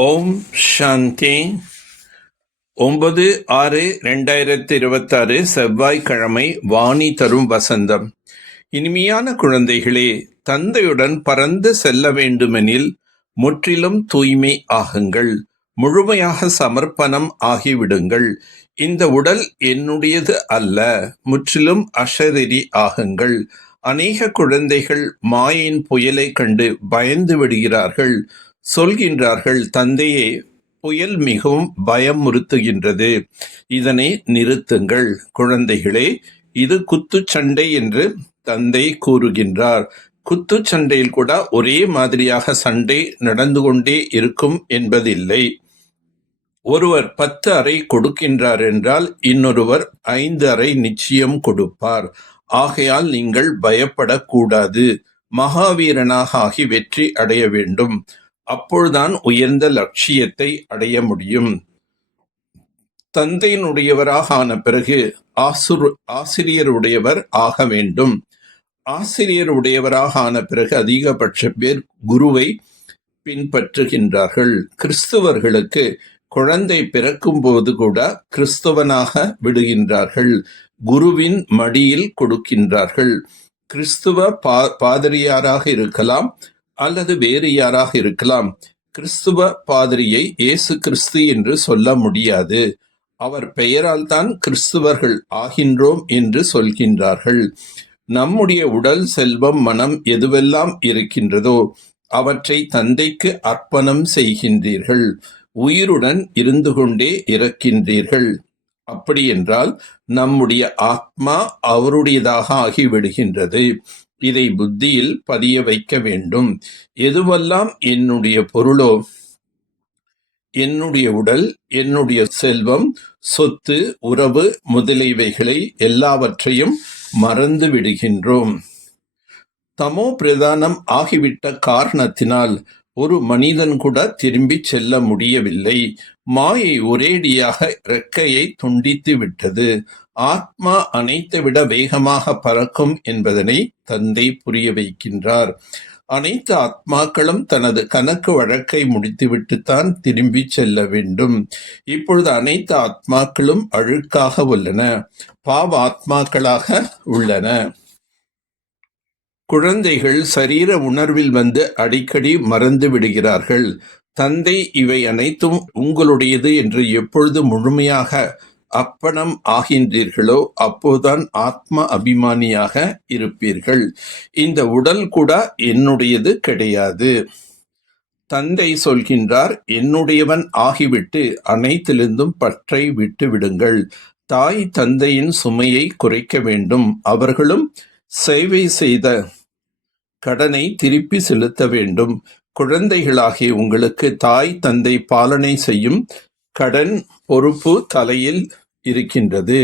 ஓம் சாந்தி. 9/6/2026 செவ்வாய்க்கிழமை. வாணி தரும் வசந்தம். இனிமையான குழந்தைகளே, தந்தையுடன் பறந்து செல்ல வேண்டுமெனில் முற்றிலும் தூய்மை ஆகுங்கள், முழுமையாக சமர்ப்பணம் ஆகிவிடுங்கள். இந்த உடல் என்னுடையது அல்ல, முற்றிலும் அஷரீரி ஆகுங்கள். அநேக குழந்தைகள் மாயின் புயலை கண்டு பயந்து விடுகிறார்கள். சொல்கின்றார்கள், தந்தையே, புயல் மிகவும் பயமுறுத்துகின்றது, இதனை நிறுத்துங்கள். குழந்தைகளே, இது குத்துச்சண்டை என்று தந்தை கூறுகின்றார். குத்துச்சண்டையில் கூட ஒரே மாதிரியாக சண்டை நடந்து கொண்டே இருக்கும் என்பதில்லை. ஒருவர் 10 அறை கொடுக்கின்றார் என்றால் இன்னொருவர் 5 அறை நிச்சயம் கொடுப்பார். ஆகையால் நீங்கள் பயப்படக்கூடாது. மகாவீரனாக ஆகி வெற்றி அடைய வேண்டும். அப்பொழுதுதான் உயர்ந்த லட்சியத்தை அடைய முடியும். தந்தையினுடையவராக ஆன பிறகு ஆசிரியருடையவர் ஆக வேண்டும். ஆசிரியர் உடையவராக ஆன பிறகு அதிகபட்ச பேர் குருவை பின்பற்றுகின்றார்கள். கிறிஸ்துவர்களுக்கு குழந்தை பிறக்கும் போது கூட கிறிஸ்தவனாக விடுகின்றார்கள். குருவின் மடியில் கொடுக்கின்றார்கள். கிறிஸ்துவ பாதிரியாராக இருக்கலாம் அல்லது வேறு யாராக இருக்கலாம். கிறிஸ்துவ பாதிரியை இயேசு கிறிஸ்து என்று சொல்ல முடியாது. அவர் பெயரால் தான் கிறிஸ்துவர்கள் ஆகின்றோம் என்று சொல்கின்றார்கள். நம்முடைய உடல், செல்வம், மனம் எதுவெல்லாம் இருக்கின்றதோ அவற்றை தந்தைக்கு அர்ப்பணம் செய்கின்றீர்கள். உயிருடன் இருந்து கொண்டே இறக்கின்றீர்கள். அப்படி என்றால் நம்முடைய ஆத்மா அவருடையதாக ஆகிவிடுகின்றது. இதை புத்தியில் பதிய வைக்க வேண்டும். எதுவெல்லாம் என்னுடைய பொருளோ, என்னுடைய உடல், என்னுடைய செல்வம், சொத்து, உறவு முதலியவைகளை எல்லாவற்றையும் மறந்து விடுகின்றோம். தமோ பிரதானம் ஆகிவிட்ட காரணத்தினால் ஒரு மனிதன் கூட திரும்பி செல்ல முடியவில்லை. மாயை ஒரேடியாக இறக்கையை துண்டித்து விட்டது. ஆத்மா அனைத்தை விட வேகமாக பறக்கும் என்பதனை தந்தை புரிய வைக்கின்றார். அனைத்து ஆத்மாக்களும் தனது கணக்கு வழக்கை முடித்துவிட்டுத்தான் திரும்பி செல்ல வேண்டும். இப்பொழுது அனைத்து ஆத்மாக்களும் அழுக்காக உள்ளன, பாவ ஆத்மாக்களாக உள்ளன. குழந்தைகள் சரீர உணர்வில் வந்து அடிக்கடி மறந்து விடுகிறார்கள். தந்தை இவை அனைத்தும் உங்களுடையது என்று எப்பொழுது முழுமையாக அர்ப்பணம் ஆகின்றீர்களோ அப்போதுதான் ஆத்ம அபிமானியாக இருப்பீர்கள். இந்த உடல் கூட என்னுடையது கிடையாது. தந்தை சொல்கின்றார், என்னுடையவன் ஆகிவிட்டு அனைத்திலிருந்தும் பற்றை விட்டு விடுங்கள். தாய் தந்தையின் சுமையை குறைக்க வேண்டும். அவர்களும் சேவை செய்த கடனை திருப்பி செலுத்த வேண்டும். குழந்தைகளாகிய உங்களுக்கு தாய் தந்தை பாலனை செய்யும் கடன் பொறுப்பு தலையில் இருக்கின்றது.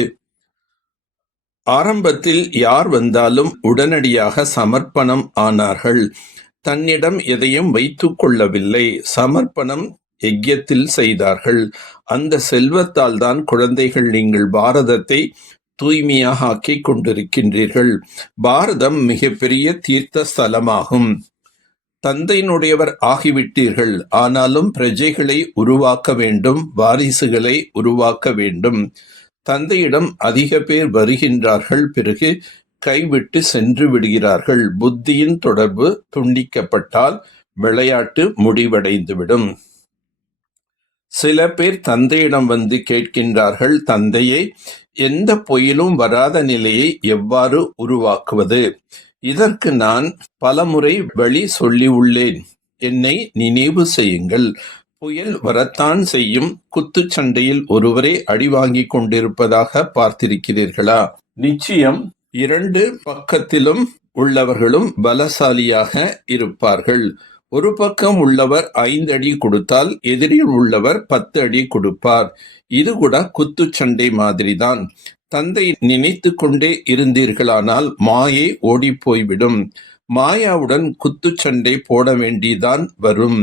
ஆரம்பத்தில் யார் வந்தாலும் உடனடியாக சமர்ப்பணம் ஆனார்கள். தன்னிடம் எதையும் வைத்துக் கொள்ளவில்லை. சமர்ப்பணம் யஜ்யத்தில் செய்தார்கள். அந்த செல்வத்தால் தான் குழந்தைகள் நீங்கள் பாரதத்தை தூய்மையாக ஆக்கிக் கொண்டிருக்கின்றீர்கள். பாரதம் மிகப்பெரிய தீர்த்த ஸ்தலமாகும். தந்தையினுடையவர் ஆகிவிட்டீர்கள். ஆனாலும் பிரஜைகளை உருவாக்க வேண்டும், வாரிசுகளை உருவாக்க வேண்டும். தந்தையிடம் அதிக பேர் வருகின்றார்கள், பிறகு கைவிட்டு சென்று விடுகிறார்கள். புத்தியின் தொடர்பு துண்டிக்கப்பட்டால் விளையாட்டு முடிவடைந்துவிடும். சில பேர் தந்தையிடம் வந்து கேட்கின்றார்கள், தந்தையே, எந்த பொயிலும் வராத நிலையை எவ்வாறு உருவாக்குவது? இதற்கு நான் பலமுறை வழி சொல்லியுள்ளேன். என்னை நினைவு செய்யுங்கள். புயல் வரத்தான் செய்யும். குத்துச்சண்டையில் ஒருவரே அடி வாங்கி கொண்டிருப்பதாக பார்த்திருக்கிறீர்களா? நிச்சயம் 2 பக்கத்திலும் உள்ளவர்களும் பலசாலியாக இருப்பார்கள். ஒரு பக்கம் உள்ளவர் 5 அடி கொடுத்தால் எதிரில் உள்ளவர் 10 அடி கொடுப்பார். இது கூட குத்துச்சண்டை மாதிரிதான். தந்தை நினைத்து கொண்டே இருந்தீர்களானால் மாயை ஓடி போய்விடும். மாயாவுடன் குத்துச்சண்டை போட வேண்டிதான் வரும்.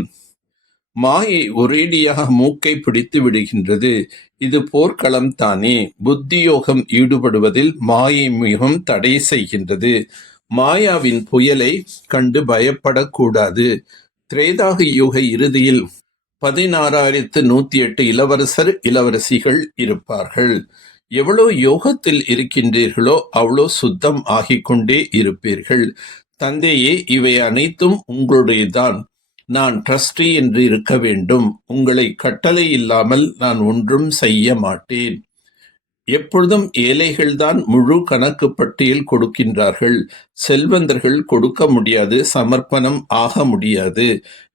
மாயை ஒரேடியாக மூக்கை பிடித்து விடுகின்றது. இது போர்க்களம் தானே. புத்தியோகம் ஈடுபடுவதில் மாயை மிகவும் தடை செய்கின்றது. மாயாவின் புயலை கண்டு பயப்படக்கூடாது. திரேதாக யுக இறுதியில் 16,108 இளவரசர் இளவரசிகள் இருப்பார்கள். எவ்வளோ யோகத்தில் இருக்கின்றீர்களோ அவ்வளோ சுத்தம் ஆகிக்கொண்டே இருப்பீர்கள். தந்தையே, இவை அனைத்தும் உங்களுடையதான். நான் ட்ரஸ்டி என்று இருக்க வேண்டும். உங்களை கட்டளை இல்லாமல் நான் ஒன்றும் செய்ய மாட்டேன். எப்பொழுதும் ஏழைகள்தான் முழு கணக்கு பட்டியல் கொடுக்கின்றார்கள். செல்வந்தர்கள் கொடுக்க முடியாது, சமர்ப்பணம் ஆக முடியாது.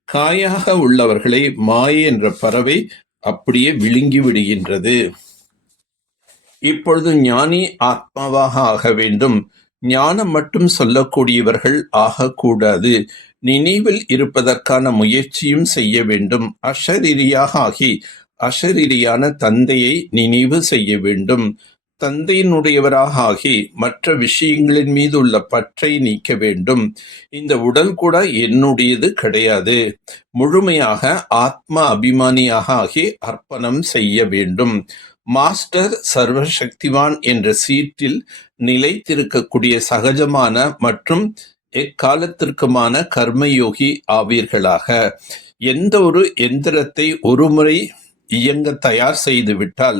காயாக உள்ளவர்களை மாயை என்ற பறவை அப்படியே விழுங்கி விடுகின்றது. இப்பொழுது ஞானி ஆத்மாவாக ஆக வேண்டும். ஞானம் மட்டும் சொல்லக்கூடியவர்கள் ஆகக்கூடாது. நினைவில் இருப்பதற்கான முயற்சியும் செய்ய வேண்டும். அஷரீரியாக ஆகி அஷரீரியான தந்தையை நினைவு செய்ய வேண்டும். தந்தையினுடையவராக ஆகி மற்ற விஷயங்களின் மீது உள்ள பற்றை நீக்க வேண்டும். இந்த உடல் கூட என்னுடையது கிடையாது. முழுமையாக ஆத்ம அபிமானியாக ஆகி அர்ப்பணம் செய்ய வேண்டும். மாஸ்டர் சர்வசக்திவான் என்ற சீட்டில் நிலைத்திருக்கக்கூடிய சகஜமான மற்றும் எக்காலத்திற்குமான கர்மயோகி ஆவீர்களாக. எந்த ஒரு எந்திரத்தை ஒருமுறை இயங்க தயார் செய்து விட்டால்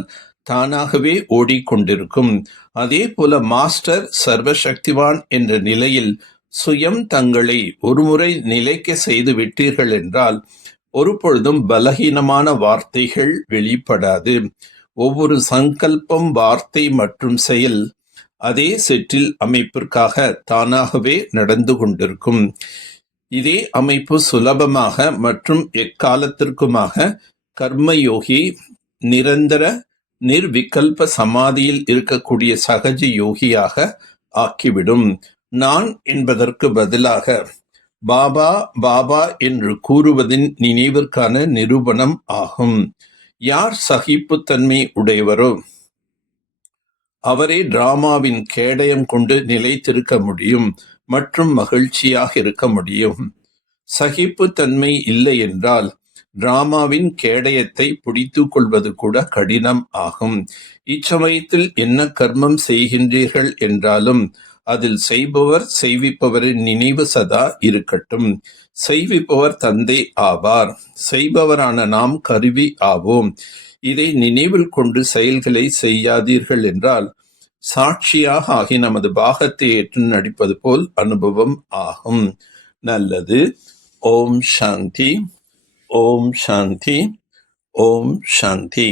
தானாகவே ஓடிக்கொண்டிருக்கும். அதே போல மாஸ்டர் சர்வசக்திவான் என்ற நிலையில் சுயம் தங்களை ஒருமுறை நிலைக்க செய்து விட்டீர்கள் என்றால் ஒரு பொழுதும் பலகீனமான வார்த்தைகள் வெளிப்படாது. ஒவ்வொரு சங்கல்பம், வார்த்தை மற்றும் செயல் அதே செட்டில் அமைப்பிற்காக தானாகவே நடந்து கொண்டிருக்கும். இதே அமைப்பு சுலபமாக மற்றும் எக்காலத்திற்குமாக கர்மயோகி நிரந்தர நிர்விகல்ப சமாதியில் இருக்கக்கூடிய சகஜ யோகியாக ஆக்கிவிடும். நான் என்பதற்கு பதிலாக பாபா பாபா என்று கூறுவதின் நினைவிற்கான நிரூபணம் ஆகும். யார் சகிப்புத்தன்மை உடையவரோ அவரே டிராமாவின் கேடயம் கொண்டு நிலைத்திருக்க முடியும் மற்றும் மகிழ்ச்சியாக இருக்க முடியும். சகிப்புத்தன்மை இல்லை என்றால் டிராமாவின் கேடயத்தை பிடித்து கொள்வது கூட கடினம் ஆகும். இச்சமயத்தில் என்ன கர்மம் செய்கின்றீர்கள் என்றாலும் அதில் செய்விப்பவரின் நினைவு சதா இருக்கட்டும். செய்விப்பவர் தந்தை ஆவார். செய்பவரான நாம் கருவி ஆவோம். இதை நினைவில் கொண்டு செயல்களை செய்யாதீர்கள் என்றால் சாட்சியாக ஆகி நமது பாகத்தை ஏற்று நடிப்பது போல் அனுபவம் ஆகும். நல்லது. ஓம் சாந்தி. ஓம் சாந்தி. ஓம் சாந்தி.